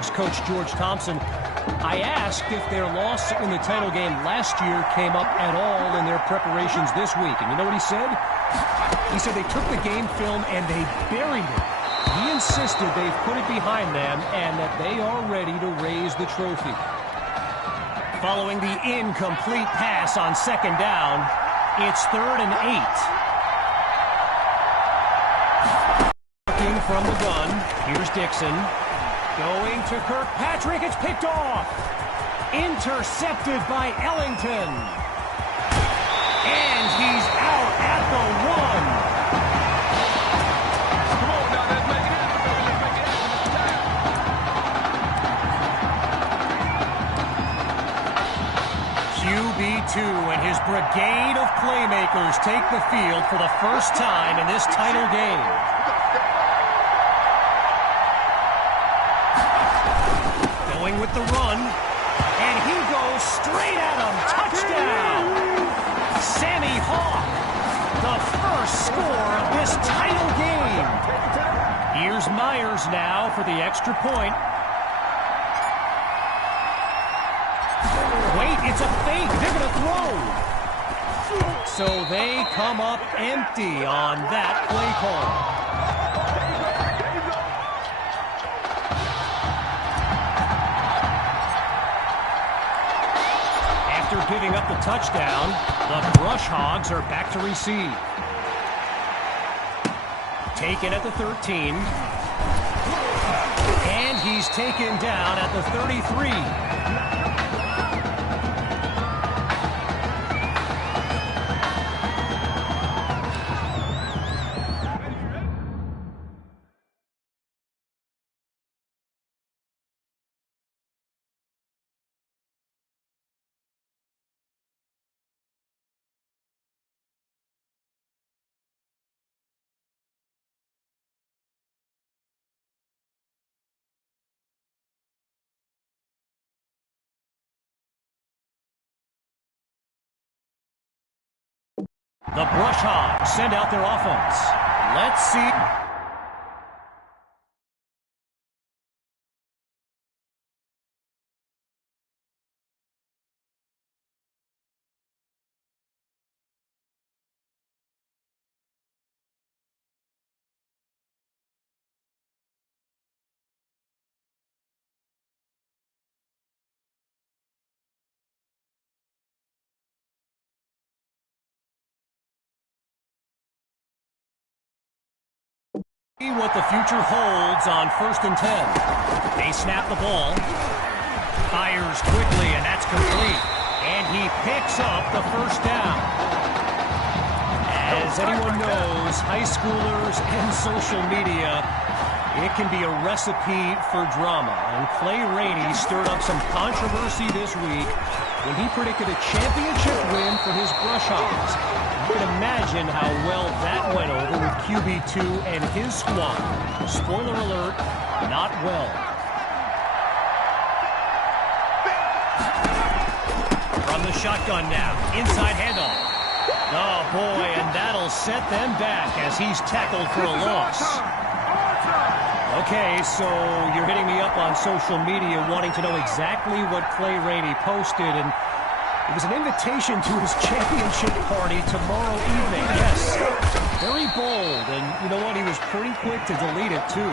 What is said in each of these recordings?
Coach George Thompson. I asked if their loss in the title game last year came up at all in their preparations this week. And you know what he said? He said they took the game film and they buried it. He insisted they've put it behind them and that they are ready to raise the trophy. Following the incomplete pass on second down, it's 3rd and 8. Working from the gun, here's Dixon. Going to Kirkpatrick, it's picked off. Intercepted by Ellington. And he's out at the 1. Come on now, let's make it happen. QB2 and his brigade of playmakers take the field for the first time in this title game. With the run, and he goes straight at him. Touchdown! Sammy Hawk, the first score of this title game. Here's Myers now for the extra point. Wait, it's a fake. They're going to throw. So they come up empty on that play call. Giving up the touchdown, the Brush Hogs are back to receive. Taken at the 13. And he's taken down at the 33. The Brush Hogs send out their offense. Let's see. What the future holds on 1st and 10. They snap the ball. Fires quickly, and that's complete. And he picks up the first down. As anyone knows, high schoolers and social media, it can be a recipe for drama. And Clay Rainey stirred up some controversy this week when he predicted a championship win for his Brush Hogs. You can imagine how well that went over with QB2 and his squad. Spoiler alert, not well. From the shotgun now, inside handoff. Oh boy, and that'll set them back as he's tackled for a loss. Okay, so you're hitting me up on social media wanting to know exactly what Clay Rainey posted, and it was an invitation to his championship party tomorrow evening. Yes, very bold, and you know what? He was pretty quick to delete it, too.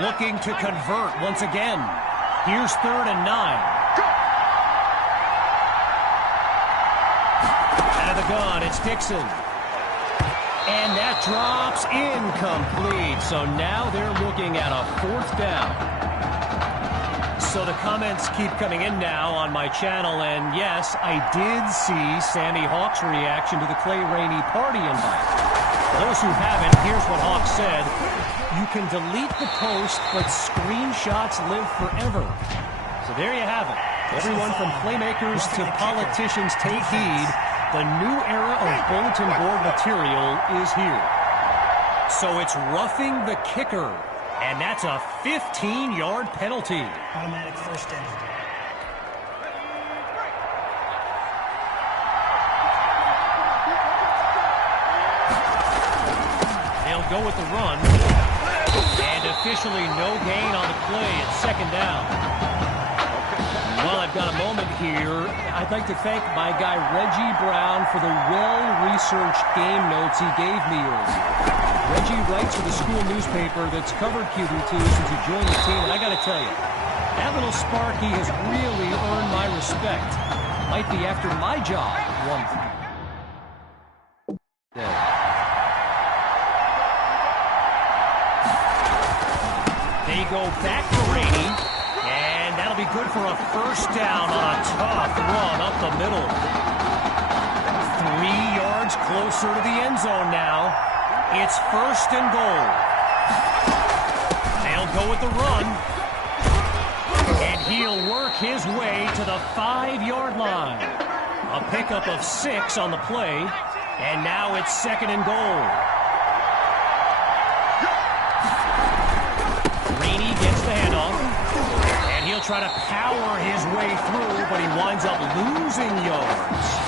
Looking to convert once again. Here's 3rd and 9. Out of the gun, it's Dixon. And that drops incomplete. So now they're looking at a 4th down. So the comments keep coming in now on my channel, and yes, I did see Sammy Hawk's reaction to the Clay Rainey party invite. For those who haven't, here's what Hawk said. You can delete the post, but screenshots live forever. So there you have it. Everyone from playmakers to politicians, take heed. The new era of bulletin board material is here. So it's roughing the kicker. And that's a 15-yard penalty. Automatic first down. They'll go with the run. officially no gain on the play at second down. Well, I've got a moment here. I'd like to thank my guy Reggie Brown for the well-researched game notes he gave me earlier. Reggie writes for the school newspaper that's covered QB2 since he joined the team, and I got to tell you, that little Sparky has really earned my respect. Might be after my job one day. They go back to Rainey, and that'll be good for a first down on a tough run up the middle. 3 yards closer to the end zone now. It's first and goal. They'll go with the run. And he'll work his way to the 5-yard line. A pickup of 6 on the play. And now it's second and goal. Rainey gets the handoff. And he'll try to power his way through, but he winds up losing yards.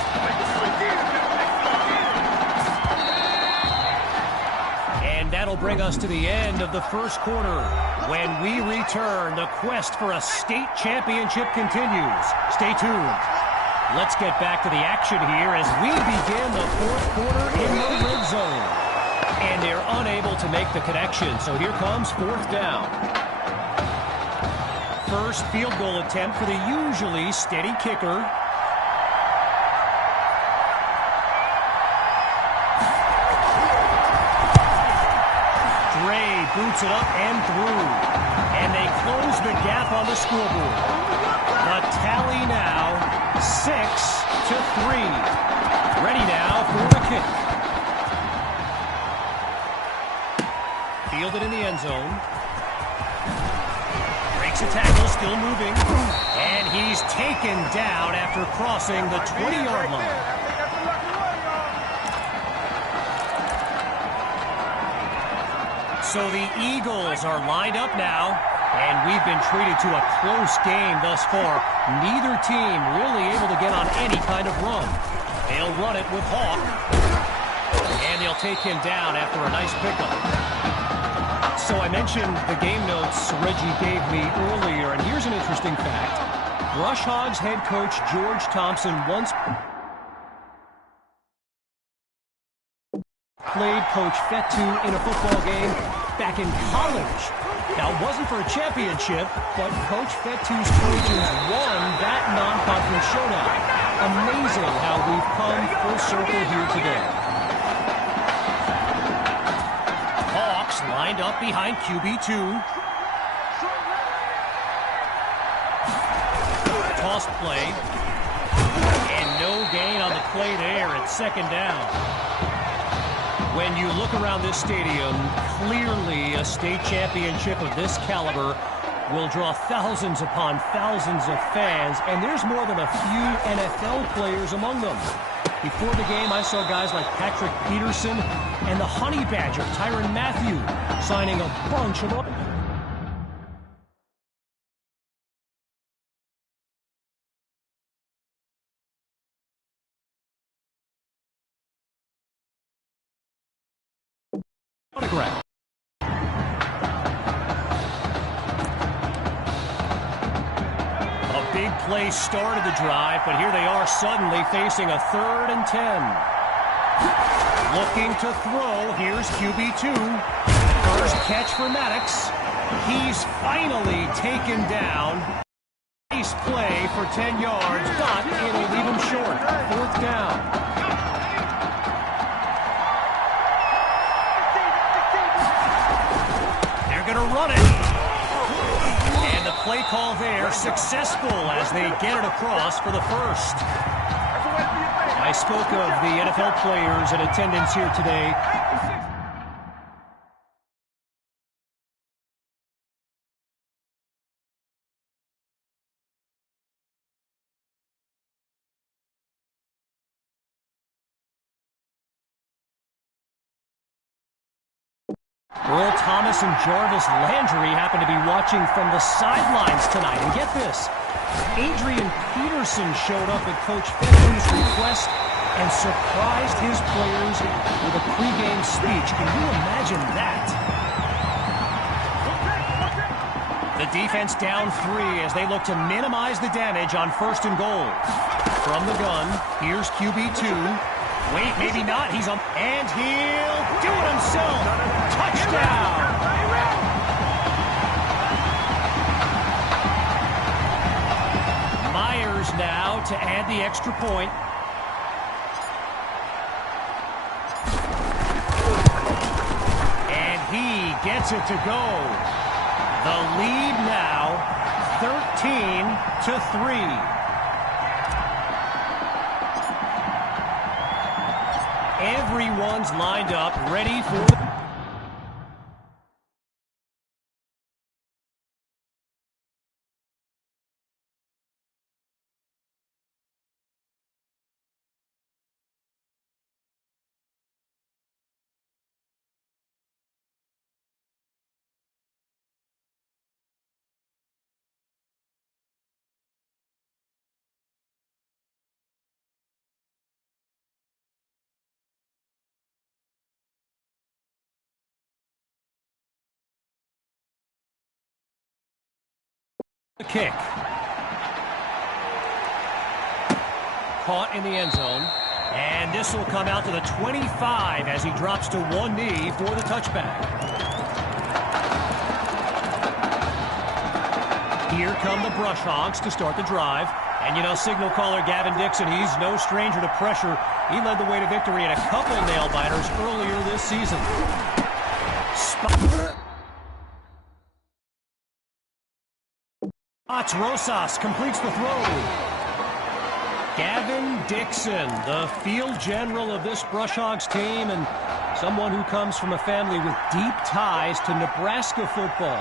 That'll bring us to the end of the first quarter. When we return, the quest for a state championship continues. Stay tuned. Let's get back to the action here as we begin the fourth quarter in the red zone. And they're unable to make the connection, so here comes fourth down. First field goal attempt for the usually steady kicker. Boots it up and through. And they close the gap on the scoreboard. The tally now 6-3. Ready now for the kick. Fielded in the end zone. Breaks a tackle, still moving. And he's taken down after crossing the 20-yard line. So the Eagles are lined up now, and we've been treated to a close game thus far. Neither team really able to get on any kind of run. They'll run it with Hawk, and they'll take him down after a nice pickup. So I mentioned the game notes Reggie gave me earlier, and here's an interesting fact. Brush Hogs head coach George Thompson once played Coach Fetu in a football game back in college. Now, it wasn't for a championship, but Coach Fetu's Trojans won that non-conference showdown. Amazing how we've come full circle here today. Hawks lined up behind QB2. Toss play. And no gain on the play there at second down. When you look around this stadium, clearly a state championship of this caliber will draw thousands upon thousands of fans, and there's more than a few NFL players among them. Before the game, I saw guys like Patrick Peterson and the Honey Badger, Tyrann Mathieu, signing a bunch of... autograph. A big play started the drive, but here they are suddenly facing a 3rd and 10. Looking to throw, here's QB2. First catch for Maddox. He's finally taken down. Nice play for 10 yards, but it'll leave him short. 4th down. Going to run it. And the play call there successful as they get it across for the first. I spoke of the NFL players in attendance here today. Earl Thomas and Jarvis Landry happen to be watching from the sidelines tonight. And get this, Adrian Peterson showed up at Coach Fetu's request and surprised his players with a pregame speech. Can you imagine that? The defense down 3 as they look to minimize the damage on 1st and goal. From the gun, here's QB2. Wait, maybe not. He's on. And he'll do it himself. Touchdown. Myers now to add the extra point. And he gets it to go. The lead now, 13-3. Everyone's lined up, ready for the... The kick. Caught in the end zone. And this will come out to the 25 as he drops to one knee for the touchback. Here come the Brush Hogs to start the drive. And you know, signal caller Gavin Dixon, he's no stranger to pressure. He led the way to victory in a couple nail-biters earlier this season. Rosas completes the throw. Gavin Dixon, the field general of this Brush Hogs team and someone who comes from a family with deep ties to Nebraska football.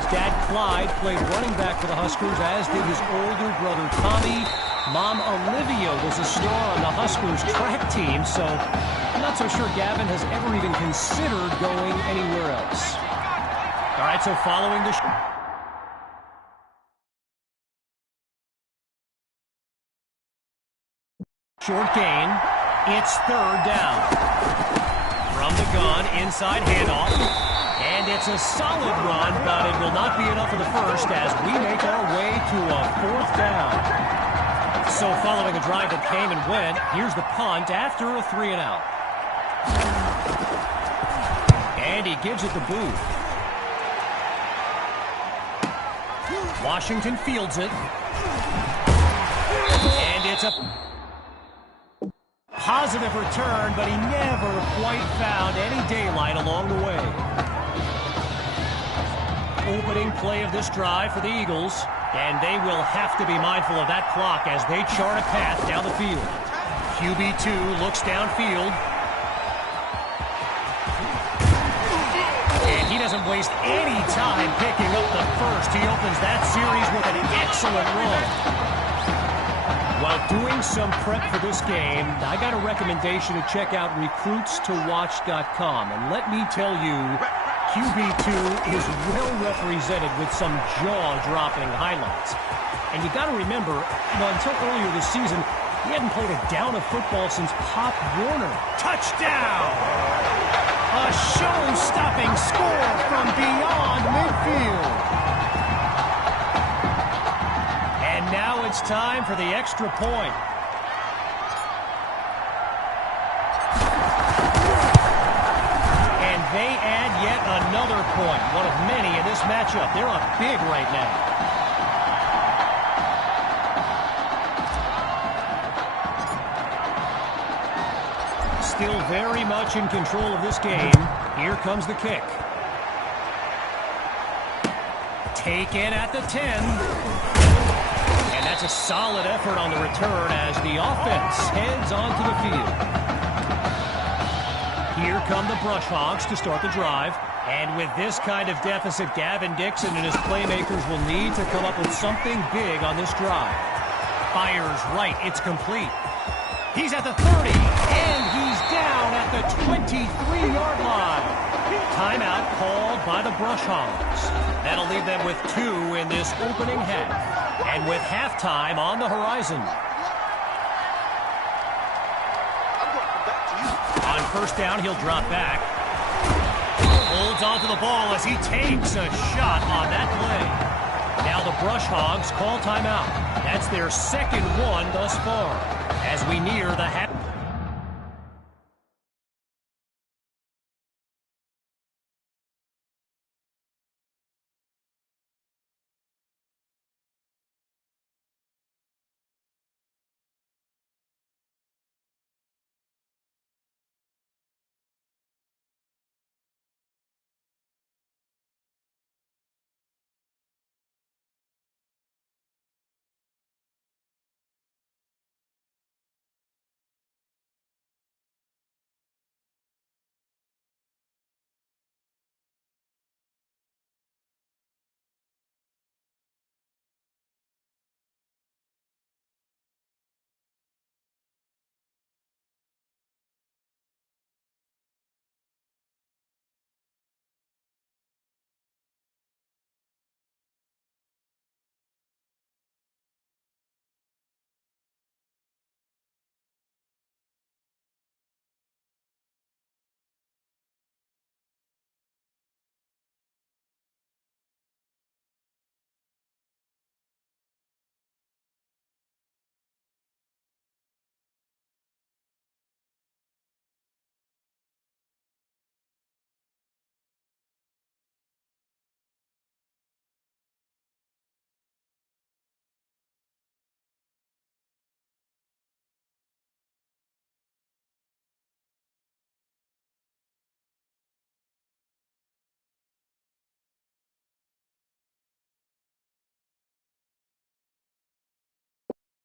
His dad, Clyde, played running back for the Huskers, as did his older brother, Tommy. Mom, Olivia, was a star on the Huskers track team, so I'm not so sure Gavin has ever even considered going anywhere else. All right, so following the... Short gain. It's 3rd down. From the gun, inside handoff. And it's a solid run, but it will not be enough for the first as we make our way to a 4th down. So following a drive that came and went, here's the punt after a 3 and out. And he gives it to Booth. Washington fields it. And it's a... positive return, but he never quite found any daylight along the way. Opening play of this drive for the Eagles, and they will have to be mindful of that clock as they chart a path down the field. QB2 looks downfield. And he doesn't waste any time picking up the first. He opens that series with an excellent run. While doing some prep for this game, I got a recommendation to check out recruitstowatch.com. And let me tell you, QB2 is well represented with some jaw-dropping highlights. And you got to remember, until earlier this season, he hadn't played a down of football since Pop Warner. Touchdown! A show-stopping score from beyond midfield. Now it's time for the extra point. And they add yet another point, one of many in this matchup. They're up big right now. Still very much in control of this game. Here comes the kick. Taken at the 10. That's a solid effort on the return as the offense heads onto the field. Here come the Brush Hogs to start the drive. And with this kind of deficit, Gavin Dixon and his playmakers will need to come up with something big on this drive. Fires right, it's complete. He's at the 30, and he's down at the 23-yard line. Timeout called by the Brush Hogs. That'll leave them with 2 in this opening half. And with halftime on the horizon. On 1st down, he'll drop back. Holds onto the ball as he takes a shot on that play. Now the Brush Hogs call timeout. That's their second one thus far as we near the half.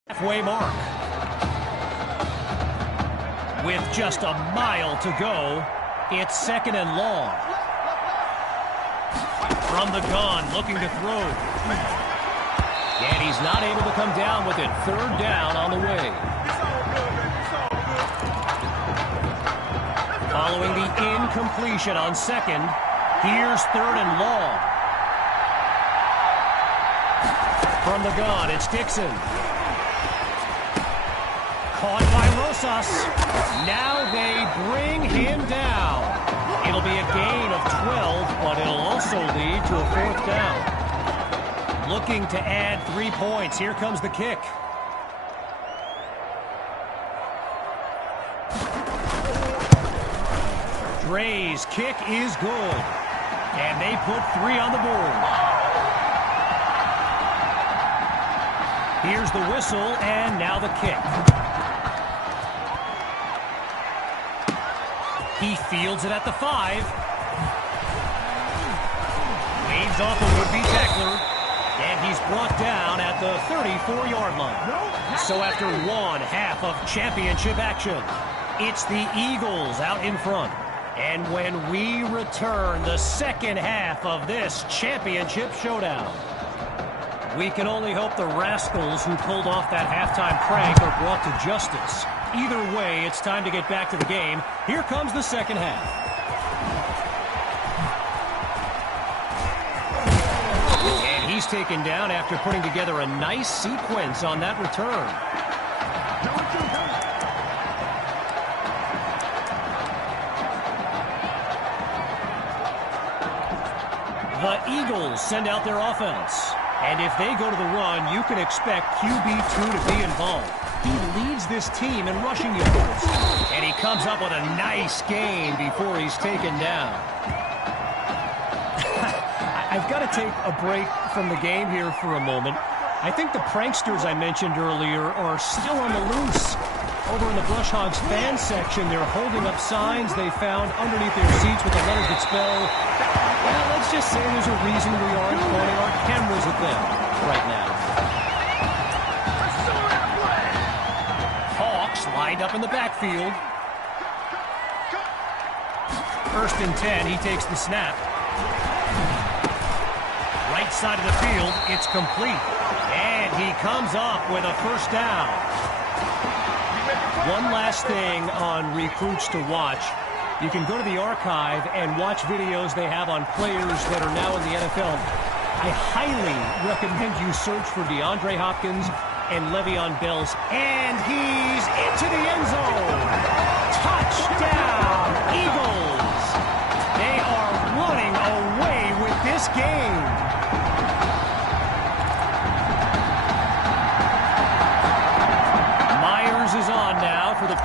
Halfway mark. With just a mile to go, it's second and long. From the gun, looking to throw. And he's not able to come down with it. Third down on the way. Following the incompletion on second, here's third and long. From the gun, it's Dixon. Caught by Rosas. Now they bring him down. It'll be a gain of 12, but it'll also lead to a fourth down. Looking to add 3 points. Here comes the kick. Dre's kick is good. And they put 3 on the board. Here's the whistle, and now the kick. He fields it at the 5. Waves off a would-be tackler. And he's brought down at the 34-yard line. So after one half of championship action, it's the Eagles out in front. And when we return the second half of this championship showdown, we can only hope the rascals who pulled off that halftime prank are brought to justice. Either way, it's time to get back to the game. Here comes the second half. And he's taken down after putting together a nice sequence on that return. The Eagles send out their offense. And if they go to the run, you can expect QB2 to be involved. He leads this team in rushing yards. And he comes up with a nice gain before he's taken down. I've got to take a break from the game here for a moment. I think the pranksters I mentioned earlier are still on the loose. Over in the Brush Hogs fan section, they're holding up signs they found underneath their seats with the letters that spell, well, let's just say there's a reason we aren't pointing our cameras at them right now. Hawks lined up in the backfield. First and 10, he takes the snap. Right side of the field, it's complete. And he comes up with a first down. One last thing on recruits to watch. You can go to the archive and watch videos they have on players that are now in the NFL. I highly recommend you search for DeAndre Hopkins and Le'Veon Bell's. And he's into the end zone. Touchdown, Eagles. They are running away with this game.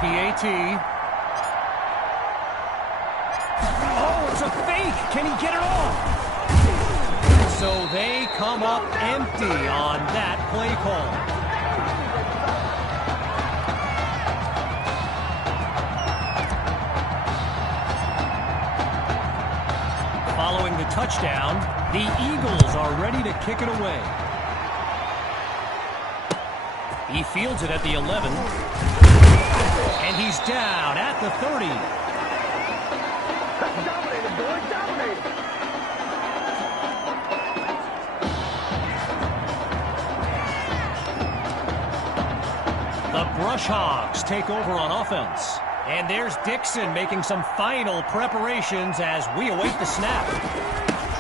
PAT. Oh, it's a fake. Can he get it off? So they come up empty on that play call. Following the touchdown, the Eagles are ready to kick it away. He fields it at the 11. And he's down at the 30. Dominated, boy, dominated. The Brush Hogs take over on offense. And there's Dixon making some final preparations as we await the snap.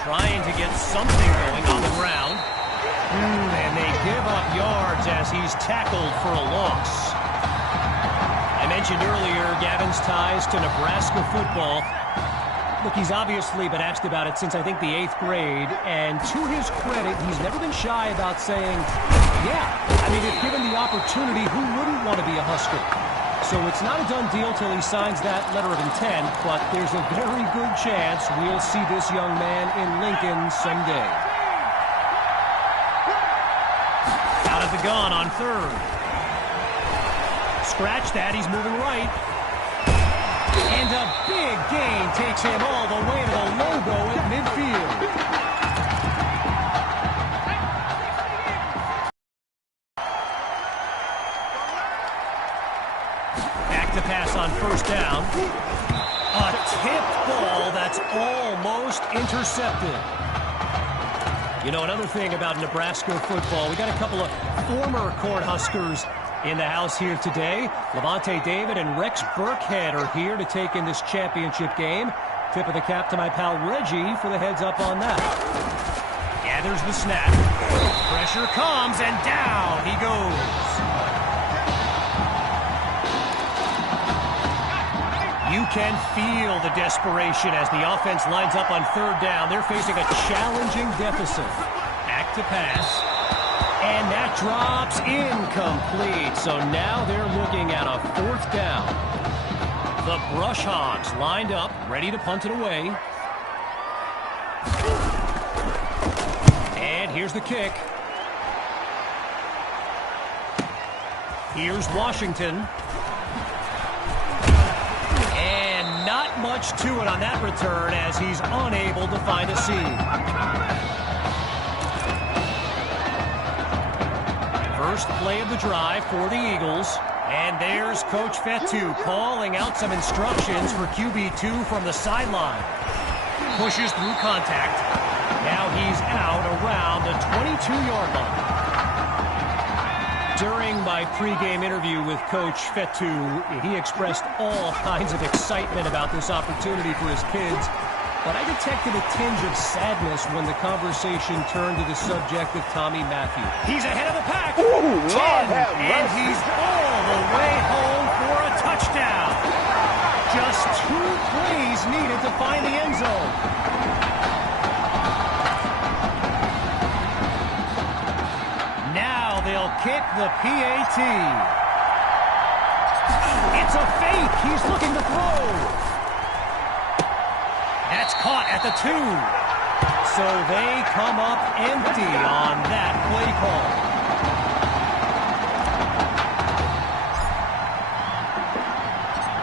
Trying to get something going on the ground. And they give up yards as he's tackled for a loss. I mentioned earlier Gavin's ties to Nebraska football. Look, he's obviously been asked about it since, I think, the 8th grade. And to his credit, he's never been shy about saying, yeah, I mean, if given the opportunity, who wouldn't want to be a Husker? So it's not a done deal till he signs that letter of intent, but there's a very good chance we'll see this young man in Lincoln someday. Out of the gun on 3rd. Scratch that, he's moving right. And a big gain takes him all the way to the logo at midfield. Back to pass on 1st down. A tipped ball that's almost intercepted. You know, another thing about Nebraska football, we got a couple of former Cornhuskers in the house here today. Levante David and Rex Burkhead are here to take in this championship game. Tip of the cap to my pal Reggie for the heads up on that. Gathers the snap. Pressure comes and down he goes. You can feel the desperation as the offense lines up on 3rd down. They're facing a challenging deficit. Back to pass. And that drops incomplete. So now they're looking at a 4th down. The Brush Hogs lined up, ready to punt it away. And here's the kick. Here's Washington. And not much to it on that return as he's unable to find a seam. First play of the drive for the Eagles. And there's Coach Fetu calling out some instructions for QB2 from the sideline. Pushes through contact. Now he's out around the 22-yard line. During my pregame interview with Coach Fetu, he expressed all kinds of excitement about this opportunity for his kids. But I detected a tinge of sadness when the conversation turned to the subject of Tommy Matthew. He's ahead of the pack. Ooh, 10, and he's all the way home for a touchdown. Just 2 plays needed to find the end zone. Now they'll kick the PAT. It's a fake. He's looking to throw. That's caught at the 2. So they come up empty on that play call.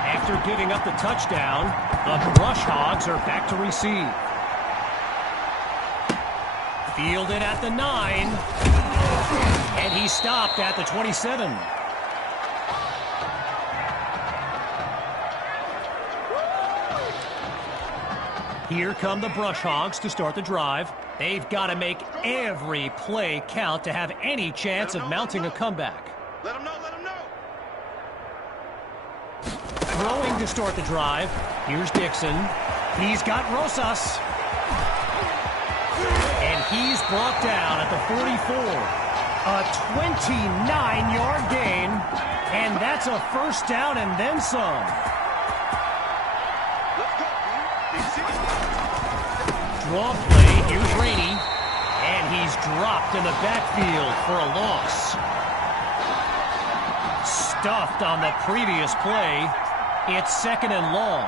After giving up the touchdown, the Brush Hogs are back to receive. Fielded at the 9. And he stopped at the 27. Here come the Brush Hogs to start the drive. They've got to make every play count to have any chance of mounting a comeback. Let him know, let him know. Throwing to start the drive. Here's Dixon. He's got Rosas. And he's brought down at the 44. A 29-yard gain. And that's a 1st down and then some. Draw play, here's Rainey, and he's dropped in the backfield for a loss. stuffed on the previous play. It's 2nd and long.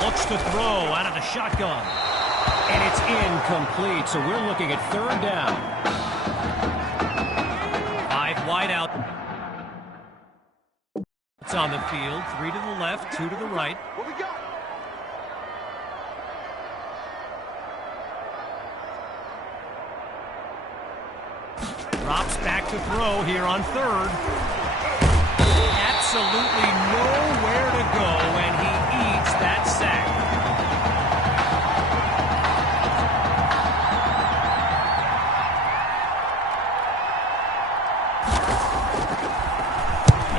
Looks to throw out of the shotgun. And it's incomplete, so we're looking at 3rd down. 5 wide out. It's on the field. 3 to the left, 2 to the right. What we got? Drops back to throw here on 3rd. Absolutely nowhere to go, and he eats that sack.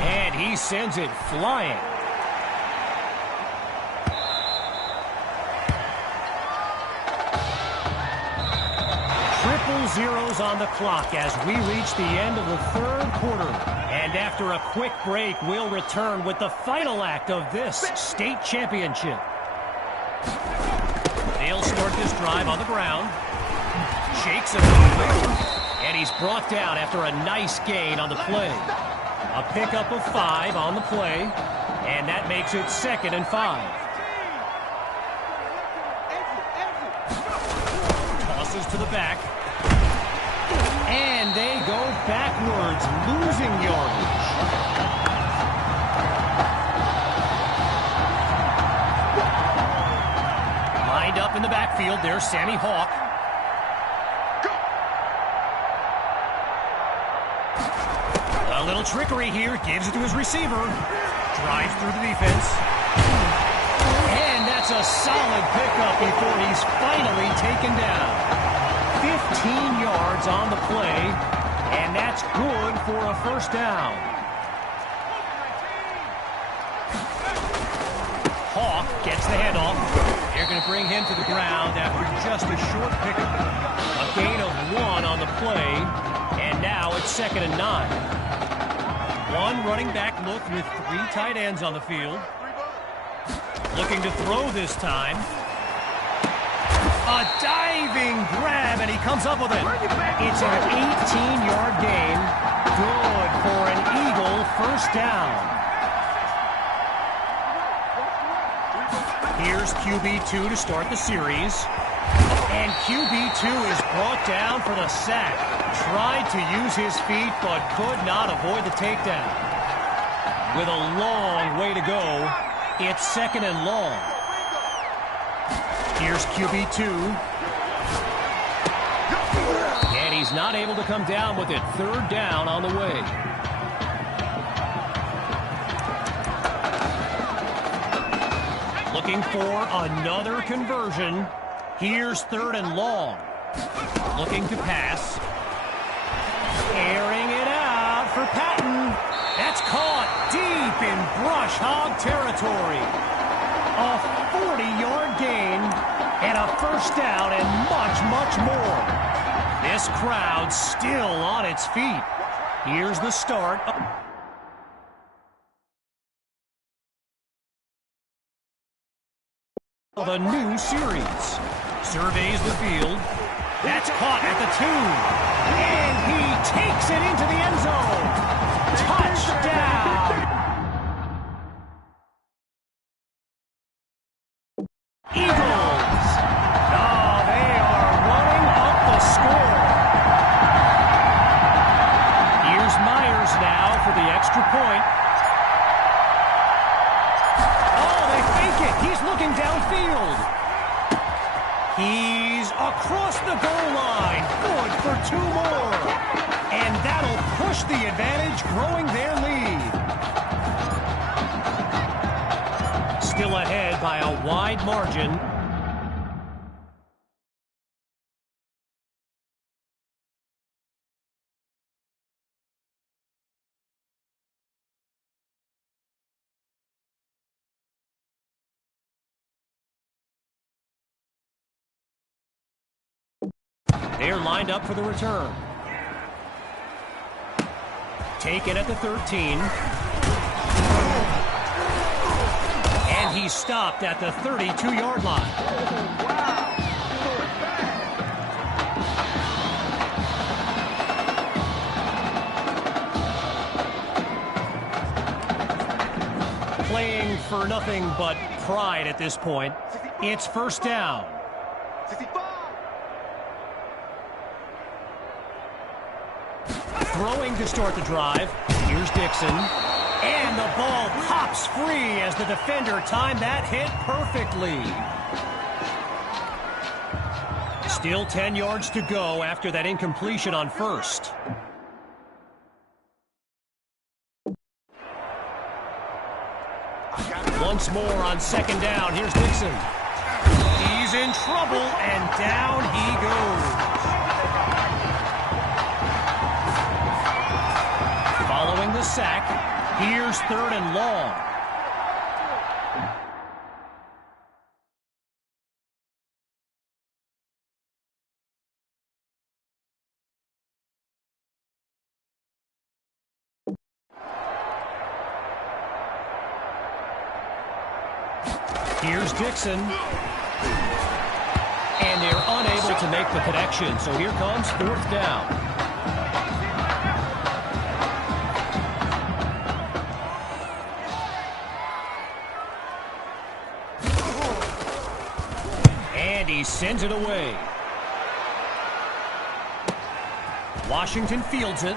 And he sends it flying. Triple zeros on the clock as we reach the end of the 3rd quarter. And after a quick break, we'll return with the final act of this state championship. They'll start this drive on the ground. Shakes it over. And he's brought down after a nice gain on the play. A pickup of 5 on the play. And that makes it 2nd and 5. Tosses to the back. And they go backwards, losing yardage. Lined up in the backfield, there's Sammy Hawk. A little trickery here, gives it to his receiver. Drives through the defense. And that's a solid pickup before he's finally taken down. 15 yards on the play, and that's good for a 1st down. Hawk gets the handoff. They're going to bring him to the ground after just a short pickup. A gain of 1 on the play, and now it's 2nd and 9. One running back look with 3 tight ends on the field. Looking to throw this time. A diving grab, and he comes up with it. It's an 18-yard gain. Good for an Eagle 1st down. Here's QB2 to start the series. And QB2 is brought down for the sack. Tried to use his feet, but could not avoid the takedown. With a long way to go, it's 2nd and long. Here's QB2. And he's not able to come down with it. 3rd down on the way. Looking for another conversion. Here's 3rd and long. Looking to pass. Airing it out for Patton. That's caught deep in brush hog territory. A 40-yard gain and a 1st down and much, much more. This crowd still on its feet. Here's the start of a new series. Surveys the field. That's caught at the 2. And he takes it into the end zone. Touchdown! Eagles! Oh, they are running up the score. Here's Myers now for the extra point. Oh, they fake it. He's looking downfield. He's across the goal line. Good for 2 more. And that'll push the advantage, growing their lead. Still ahead by a wide margin. They're lined up for the return. Taken at the 13. And he's stopped at the 32-yard line. for nothing but pride at this point. It's first down. Throwing to start the drive. Here's Dixon. And the ball pops free as the defender timed that hit perfectly. Still 10 yards to go after that incompletion on first. Once more on second down. Here's Dixon. He's in trouble, and down he goes. Following the sack, here's third and long. Here's Dixon. And they're unable to make the connection, so here comes fourth down. And he sends it away. Washington fields it.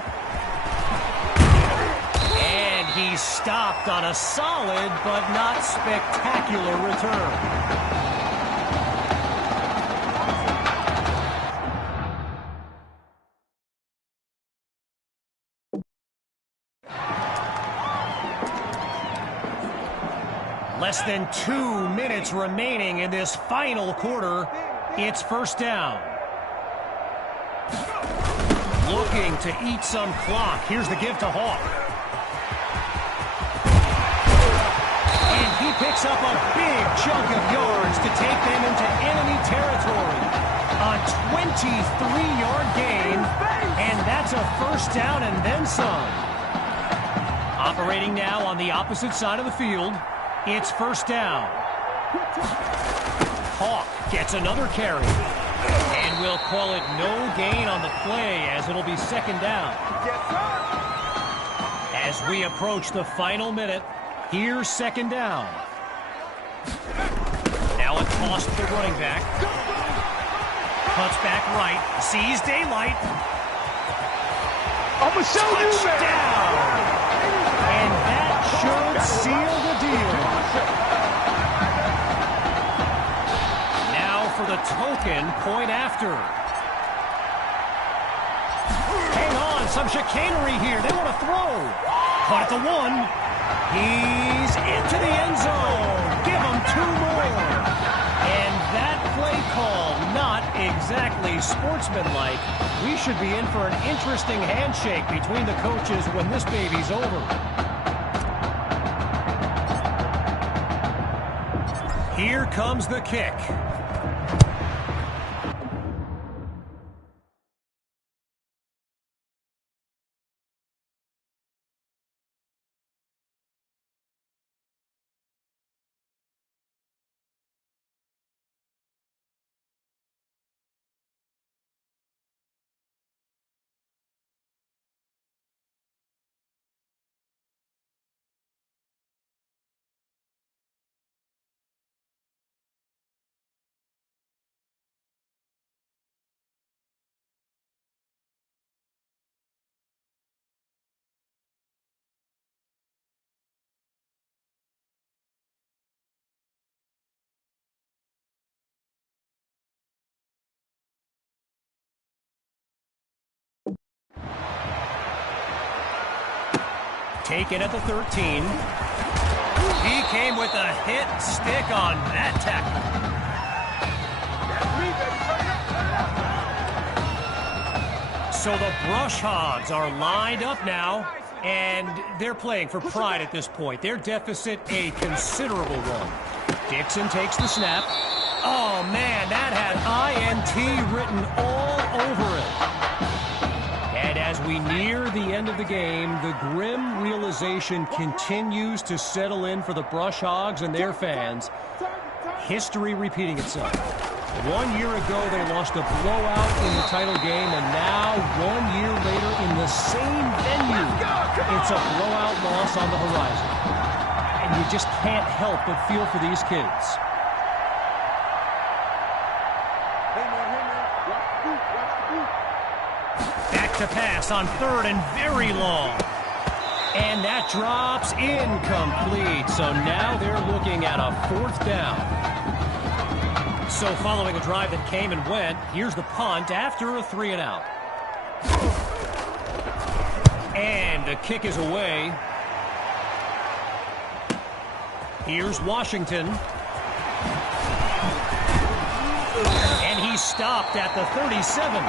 He's stopped on a solid but not spectacular return. Less than 2 minutes remaining in this final quarter. It's first down. Looking to eat some clock. Here's the give to Hawk. He picks up a big chunk of yards to take them into enemy territory. A 23-yard gain, and that's a first down and then some. Operating now on the opposite side of the field, it's first down. Hawk gets another carry, and we'll call it no gain on the play as it'll be second down. As we approach the final minute, here's second down. Now a toss to the running back. Cuts back right. Sees daylight. I'm going to show you, man. Touchdown. And that should seal the deal. Now for the token point after. Hang on, some chicanery here. They want to throw. Caught at the one. He's into the end zone. Give him 2 more. And that play call, not exactly sportsmanlike. We should be in for an interesting handshake between the coaches when this baby's over. Here comes the kick. Taken at the 13. He came with a hit stick on that tackle. So the Brush Hogs are lined up now, and they're playing for pride at this point. Their deficit a considerable one. Dixon takes the snap. Oh, man, that had INT written all over it. And as we near the end of the game, the grim realization continues to settle in for the Brush Hogs and their fans. History repeating itself. 1 year ago, they lost a blowout in the title game, and now, 1 year later, in the same venue, it's a blowout loss on the horizon. And you just can't help but feel for these kids. Hey, man, watch the boot, watch the boot. Back to pass on third and very long. And that drops incomplete. So now they're looking at a fourth down. So following a drive that came and went, here's the punt after a 3-and-out. And the kick is away. Here's Washington. And he's stopped at the 37.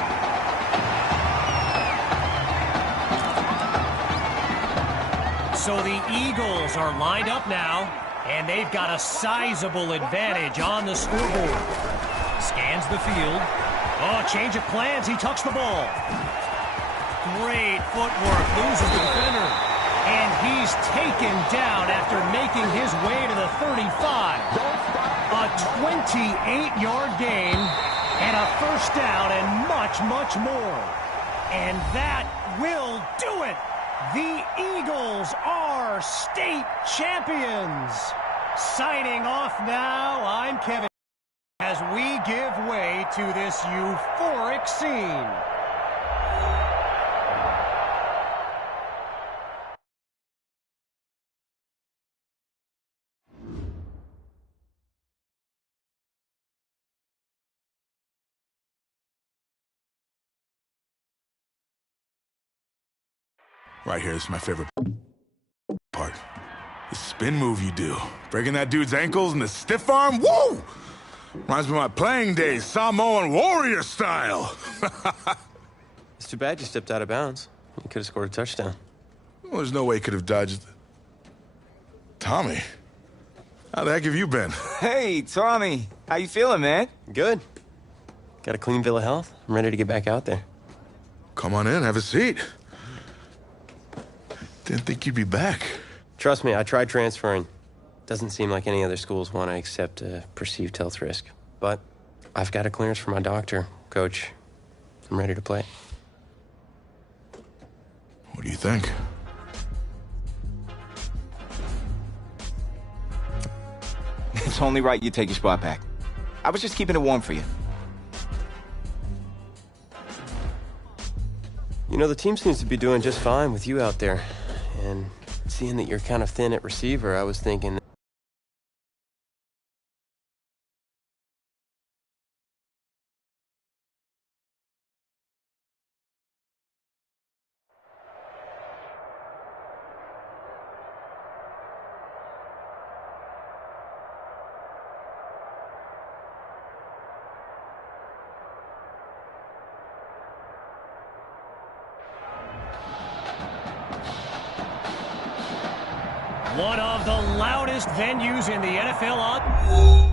So the Eagles are lined up now, and they've got a sizable advantage on the scoreboard. Scans the field. Oh, change of plans. He tucks the ball. Great footwork. Loses the defender. And he's taken down after making his way to the 35. A 28-yard gain and a first down and much, much more. And that will do it. The Eagles are state champions. Signing off now, I'm Kevin. As we give way to this euphoric scene. Right here, this is my favorite part. The spin move you do. Breaking that dude's ankles and the stiff arm, woo! Reminds me of my playing days, Samoan warrior style. It's too bad you stepped out of bounds. You could have scored a touchdown. Well, there's no way he could have dodged. Tommy, how the heck have you been? Hey, Tommy. How you feeling, man? Good. Got a clean bill of health. I'm ready to get back out there. Come on in, have a seat. Didn't think you'd be back. Trust me, I tried transferring. Doesn't seem like any other schools want to accept a perceived health risk. But I've got a clearance from my doctor, Coach. I'm ready to play. What do you think? It's only right you take your spot back. I was just keeping it warm for you. You know, the team seems to be doing just fine with you out there. And seeing that you're kind of thin at receiver, I was thinking... One of the loudest venues in the NFL.